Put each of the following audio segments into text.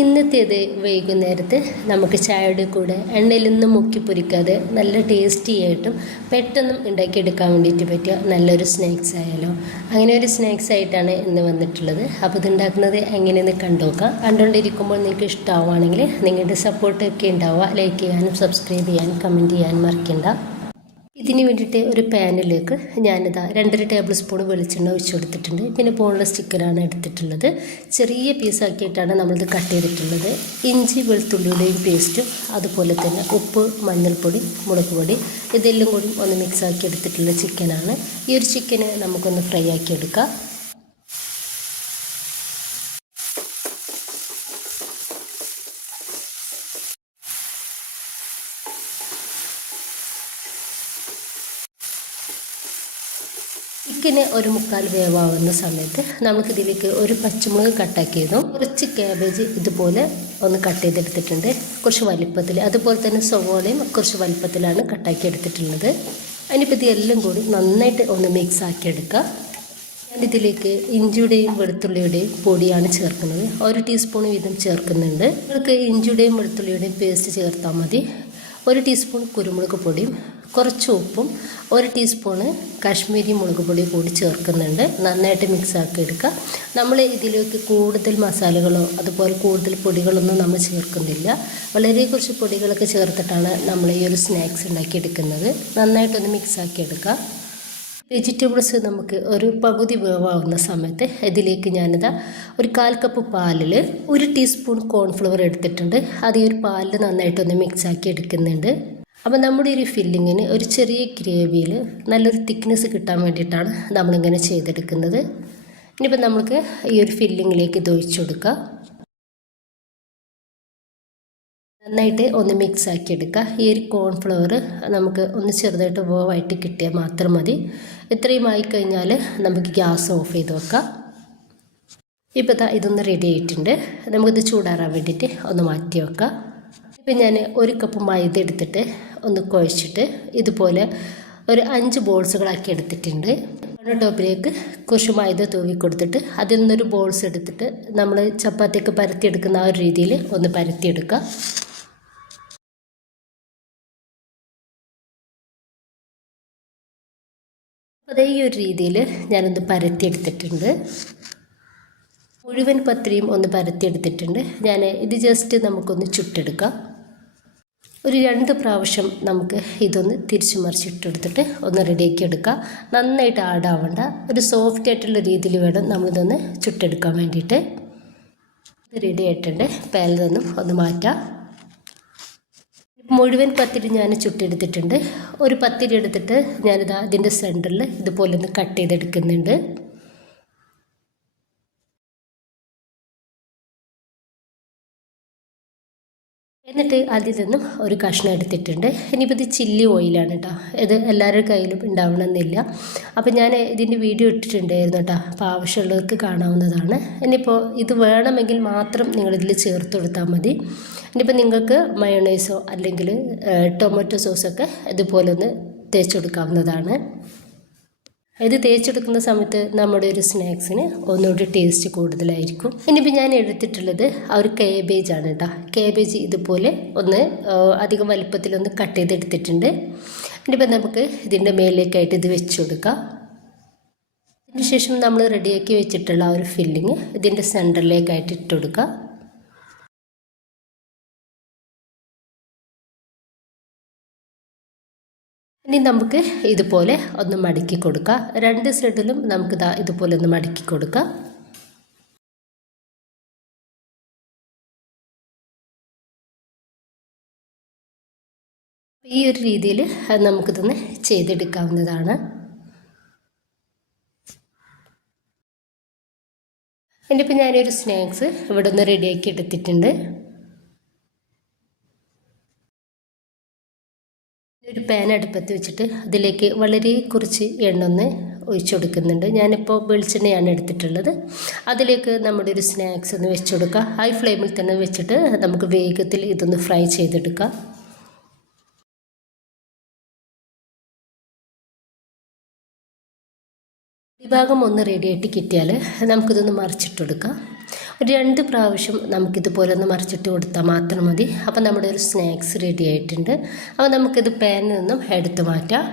ഇന്നത്തേത് വൈകുന്നേരത്ത് നമുക്ക് ചായയുടെ കൂടെ എണ്ണയിലൊന്നും മുക്കി പൊരിക്കാതെ നല്ല ടേസ്റ്റി ആയിട്ടും പെട്ടെന്നും ഉണ്ടാക്കിയെടുക്കാൻ വേണ്ടിയിട്ട് പറ്റിയ നല്ലൊരു സ്നാക്സ് ആയാലോ. അങ്ങനെ ഒരു സ്നാക്സ് ആയിട്ടാണ് ഇന്ന് വന്നിട്ടുള്ളത്. അപ്പോൾ ഇതുണ്ടാക്കുന്നത് എങ്ങനെയെന്ന് കണ്ടുനോക്കാം. കണ്ടുകൊണ്ടിരിക്കുമ്പോൾ നിങ്ങൾക്ക് ഇഷ്ടമാവുകയാണെങ്കിൽ നിങ്ങളുടെ സപ്പോർട്ടൊക്കെ ഉണ്ടാവുക. ലൈക്ക് ചെയ്യാനും സബ്സ്ക്രൈബ് ചെയ്യാനും കമൻറ്റ് ചെയ്യാനും മറക്കണ്ട. ഇതിന് വേണ്ടിയിട്ട് ഒരു പാനിലേക്ക് ഞാനിതാ 2.5 ടേബിൾ സ്പൂൺ വെളിച്ചെണ്ണ ഒഴിച്ചു കൊടുത്തിട്ടുണ്ട്. പിന്നെ ബോൺലെസ് ചിക്കനാണ് എടുത്തിട്ടുള്ളത്. ചെറിയ പീസാക്കിയിട്ടാണ് നമ്മളിത് കട്ട് ചെയ്തിട്ടുള്ളത്. ഇഞ്ചി വെളുത്തുള്ളിയുടെയും പേസ്റ്റും അതുപോലെ തന്നെ ഉപ്പ്, മഞ്ഞൾപ്പൊടി, മുളക് പൊടി ഇതെല്ലാം കൂടി ഒന്ന് മിക്സാക്കി എടുത്തിട്ടുള്ള ചിക്കനാണ്. ഈ ഒരു ചിക്കന് നമുക്കൊന്ന് ഫ്രൈ ആക്കി എടുക്കാം. ചിക്കന് ഒരു 1/4 വേവാവുന്ന സമയത്ത് നമുക്കിതിലേക്ക് ഒരു പച്ചമുളക് കട്ടാക്കിയതും കുറച്ച് ക്യാബേജ് ഇതുപോലെ ഒന്ന് കട്ട് ചെയ്തെടുത്തിട്ടുണ്ട്, കുറച്ച് വലിപ്പത്തിൽ. അതുപോലെ തന്നെ സവോളയും കുറച്ച് വലിപ്പത്തിലാണ് കട്ടാക്കി എടുത്തിട്ടുള്ളത്. അതിനിപ്പോൾ ഇതെല്ലാം കൂടി നന്നായിട്ട് ഒന്ന് മിക്സ് ആക്കി എടുക്കുക. ഞാനിതിലേക്ക് ഇഞ്ചിയുടെയും വെളുത്തുള്ളിയുടെയും പൊടിയാണ് ചേർക്കുന്നത്. 1 ടീസ്പൂൺ വീതം ചേർക്കുന്നുണ്ട്. നിങ്ങൾക്ക് ഇഞ്ചിയുടെയും വെളുത്തുള്ളിയുടെയും പേസ്റ്റ് ചേർത്താൽ മതി. 1 ടീസ്പൂൺ കുരുമുളക് പൊടിയും കുറച്ച് ഉപ്പും 1 ടീസ്പൂണ് കാശ്മീരി മുളക് പൊടി കൂടി ചേർക്കുന്നുണ്ട്. നന്നായിട്ട് മിക്സ് ആക്കി എടുക്കുക. നമ്മൾ ഇതിലേക്ക് കൂടുതൽ മസാലകളോ അതുപോലെ കൂടുതൽ പൊടികളൊന്നും നമ്മൾ ചേർക്കുന്നില്ല. വളരെ കുറച്ച് പൊടികളൊക്കെ ചേർത്തിട്ടാണ് നമ്മൾ ഈ ഒരു സ്നാക്സ് ഉണ്ടാക്കിയെടുക്കുന്നത്. നന്നായിട്ടൊന്ന് മിക്സ് ആക്കി എടുക്കുക. വെജിറ്റബിൾസ് നമുക്ക് ഒരു പകുതി വേവാവുന്ന സമയത്ത് ഇതിലേക്ക് ഞാനിതാ ഒരു 1/4 കപ്പ് പാലിൽ 1 ടീസ്പൂൺ കോൺഫ്ലവർ എടുത്തിട്ടുണ്ട്. അത് ഈ ഒരു പാലിൽ നന്നായിട്ടൊന്ന് മിക്സ് ആക്കി എടുക്കുന്നുണ്ട്. അപ്പോൾ നമ്മുടെ ഒരു ഫില്ലിങ്ങിന് ഒരു ചെറിയ ഗ്രേവിയിൽ നല്ലൊരു തിക്നെസ് കിട്ടാൻ വേണ്ടിയിട്ടാണ് നമ്മളിങ്ങനെ ചെയ്തെടുക്കുന്നത്. ഇനിയിപ്പോൾ നമുക്ക് ഈ ഒരു ഫില്ലിങ്ങിലേക്ക് ഇത് ഒഴിച്ചു കൊടുക്കാം. നന്നായിട്ട് ഒന്ന് മിക്സ് ആക്കി എടുക്കുക. ഈ ഒരു കോൺഫ്ലവർ നമുക്ക് ഒന്ന് ചെറുതായിട്ട് വേവായിട്ട് കിട്ടിയാൽ മാത്രം മതി. ഇത്രയും ആയിക്കഴിഞ്ഞാൽ നമുക്ക് ഗ്യാസ് ഓഫ് ചെയ്ത് വെക്കാം. ഇപ്പോൾ ഇതൊന്ന് റെഡി ആയിട്ടുണ്ട്. നമുക്കിത് ചൂടാറാൻ വേണ്ടിയിട്ട് ഒന്ന് മാറ്റി വെക്കാം. ഇപ്പം ഞാൻ 1 കപ്പ് മൈദ എടുത്തിട്ട് ഒന്ന് കുഴച്ചിട്ട് ഇതുപോലെ ഒരു 5 ബോൾസുകളാക്കി എടുത്തിട്ടുണ്ട്. ടോപ്പിലേക്ക് കുറച്ച് മൈദ തൂവി കൊടുത്തിട്ട് അതിൽ നിന്നൊരു ബോൾസ് എടുത്തിട്ട് നമ്മൾ ചപ്പാത്തിയൊക്കെ പരത്തിയെടുക്കുന്ന ആ ഒരു രീതിയിൽ ഒന്ന് പരത്തിയെടുക്കുക. അതേ ഈ ഒരു രീതിയിൽ ഞാനൊന്ന് പരത്തിയെടുത്തിട്ടുണ്ട്. മുഴുവൻ പത്തിരിയും ഒന്ന് പരത്തിയെടുത്തിട്ടുണ്ട്. ഇത് ജസ്റ്റ് നമുക്കൊന്ന് ചുട്ടെടുക്കാം. ഒരു 2 പ്രാവശ്യം നമുക്ക് ഇതൊന്ന് തിരിച്ചു മറിച്ചിട്ടെടുത്തിട്ട് ഒന്ന് റെഡിയാക്കി എടുക്കാം. നന്നായിട്ട് ആടാവണ്ട, ഒരു സോഫ്റ്റ് ആയിട്ടുള്ള രീതിയിൽ വേണം നമ്മളിതൊന്ന് ചുട്ടെടുക്കാൻ വേണ്ടിയിട്ട്. ഇത് റെഡി ആയിട്ടുണ്ട്. പാനിൽ നിന്നും ഒന്ന് മാറ്റാം. മുഴുവൻ പത്തിരി ഞാൻ ചുട്ടെടുത്തിട്ടുണ്ട്. ഒരു പത്തിരി എടുത്തിട്ട് ഞാനിത് അതിൻ്റെ സെൻറ്ററിൽ ഇതുപോലെ ഒന്ന് കട്ട് ചെയ്തെടുക്കുന്നുണ്ട്. എന്നിട്ട് അതിൽ നിന്നും ഒരു കഷ്ണം എടുത്തിട്ടുണ്ട്. ഇനിയിപ്പോൾ ഇത് ചില്ലി ഓയിലാണ് കേട്ടോ. ഇത് എല്ലാവരുടെ കയ്യിലും ഉണ്ടാവണമെന്നില്ല. അപ്പോൾ ഞാൻ ഇതിൻ്റെ വീഡിയോ ഇട്ടിട്ടുണ്ടായിരുന്നു കേട്ടോ. അപ്പോൾ ആവശ്യമുള്ളവർക്ക് കാണാവുന്നതാണ്. ഇനിയിപ്പോൾ ഇത് വേണമെങ്കിൽ മാത്രം നിങ്ങളിതിൽ ചേർത്ത് കൊടുത്താൽ മതി. ഇനിയിപ്പോൾ നിങ്ങൾക്ക് മയോണൈസോ അല്ലെങ്കിൽ ടൊമാറ്റോ സോസൊക്കെ ഇതുപോലെ ഒന്ന് തേച്ച് കൊടുക്കാവുന്നതാണ്. ഇത് തേച്ചെടുക്കുന്ന സമയത്ത് നമ്മുടെ ഒരു സ്നാക്സിന് ഒന്നുകൂടി ടേസ്റ്റ് കൂടുതലായിരിക്കും. ഇനിയിപ്പോൾ ഞാൻ എടുത്തിട്ടുള്ളത് ആ ഒരു കേബേജാണ് കേട്ടോ. കേബേജ് ഇതുപോലെ ഒന്ന് അധികം വലിപ്പത്തിലൊന്ന് കട്ട് ചെയ്തെടുത്തിട്ടുണ്ട്. ഇനിയിപ്പോൾ നമുക്ക് ഇതിൻ്റെ മേലേക്കായിട്ട് ഇത് വെച്ച് കൊടുക്കാം. അതിനുശേഷം നമ്മൾ റെഡിയാക്കി വെച്ചിട്ടുള്ള ആ ഒരു ഫില്ലിങ് ഇതിൻ്റെ സെൻറ്ററിലേക്കായിട്ട് ഇട്ട് കൊടുക്കുക. ഇനി നമുക്ക് ഇതുപോലെ ഒന്ന് മടക്കി കൊടുക്കാം. 2 സൈഡിലും നമുക്ക് ഇതുപോലെ ഒന്ന് മടക്കി കൊടുക്കാം. ഈ ഒരു രീതിയിൽ നമുക്കിതൊന്ന് ചെയ്തെടുക്കാവുന്നതാണ്. ഇനിയിപ്പോൾ ഞാനൊരു സ്നാക്സ് ഇവിടെ ഒന്ന് റെഡിയാക്കി എടുത്തിട്ടുണ്ട്. ഒരു പാൻ അടുപ്പത്ത് വെച്ചിട്ട് അതിലേക്ക് വളരെ കുറച്ച് എണ്ണ ഒന്ന് ഒഴിച്ചു കൊടുക്കുന്നുണ്ട്. ഞാനിപ്പോൾ വെളിച്ചെണ്ണയാണ് എടുത്തിട്ടുള്ളത്. അതിലേക്ക് നമ്മുടെ ഒരു സ്നാക്സ് ഒന്ന് വെച്ച് കൊടുക്കുക. ഹൈ ഫ്ലെയിമിൽ തന്നെ വെച്ചിട്ട് നമുക്ക് വേഗത്തിൽ ഇതൊന്ന് ഫ്രൈ ചെയ്തെടുക്കാം. ഈ ഭാഗം ഒന്ന് റെഡിയായിട്ട് കിട്ടിയാൽ നമുക്കിതൊന്ന് മറിച്ചിട്ട് കൊടുക്കാം. ഒരു 2 പ്രാവശ്യം നമുക്കിതുപോലെ ഒന്ന് മറിച്ചിട്ട് കൊടുത്താൽ മാത്രം മതി. അപ്പോൾ നമ്മുടെ ഒരു സ്നാക്സ് റെഡി ആയിട്ടുണ്ട്. അപ്പോൾ നമുക്കിത് പാനിൽ നിന്നും എടുത്ത് മാറ്റാം.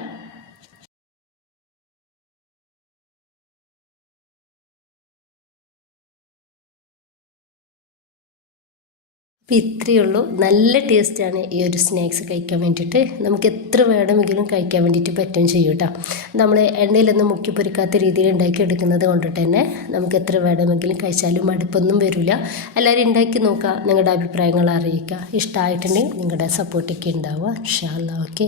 അപ്പോൾ ഇത്രയേ ഉള്ളൂ. നല്ല ടേസ്റ്റാണ് ഈ ഒരു സ്നാക്സ് കഴിക്കാൻ വേണ്ടിയിട്ട്. നമുക്ക് എത്ര വേണമെങ്കിലും കഴിക്കാൻ വേണ്ടിയിട്ട് പറ്റുകയും ചെയ്യും കേട്ടോ. നമ്മൾ എണ്ണയിലൊന്നും മുക്കി പൊരിക്കാത്ത രീതിയിൽ ഉണ്ടാക്കിയെടുക്കുന്നത് കൊണ്ടിട്ട് തന്നെ നമുക്ക് എത്ര വേണമെങ്കിലും കഴിച്ചാലും മടുപ്പൊന്നും വരില്ല. എല്ലാവരും ഉണ്ടാക്കി നോക്കുക, നിങ്ങളുടെ അഭിപ്രായങ്ങൾ അറിയിക്കുക. ഇഷ്ടമായിട്ടുണ്ടെങ്കിൽ നിങ്ങളുടെ സപ്പോർട്ടൊക്കെ ഉണ്ടാവുക. ഇൻഷാ അല്ലാഹ്. ഓക്കെ.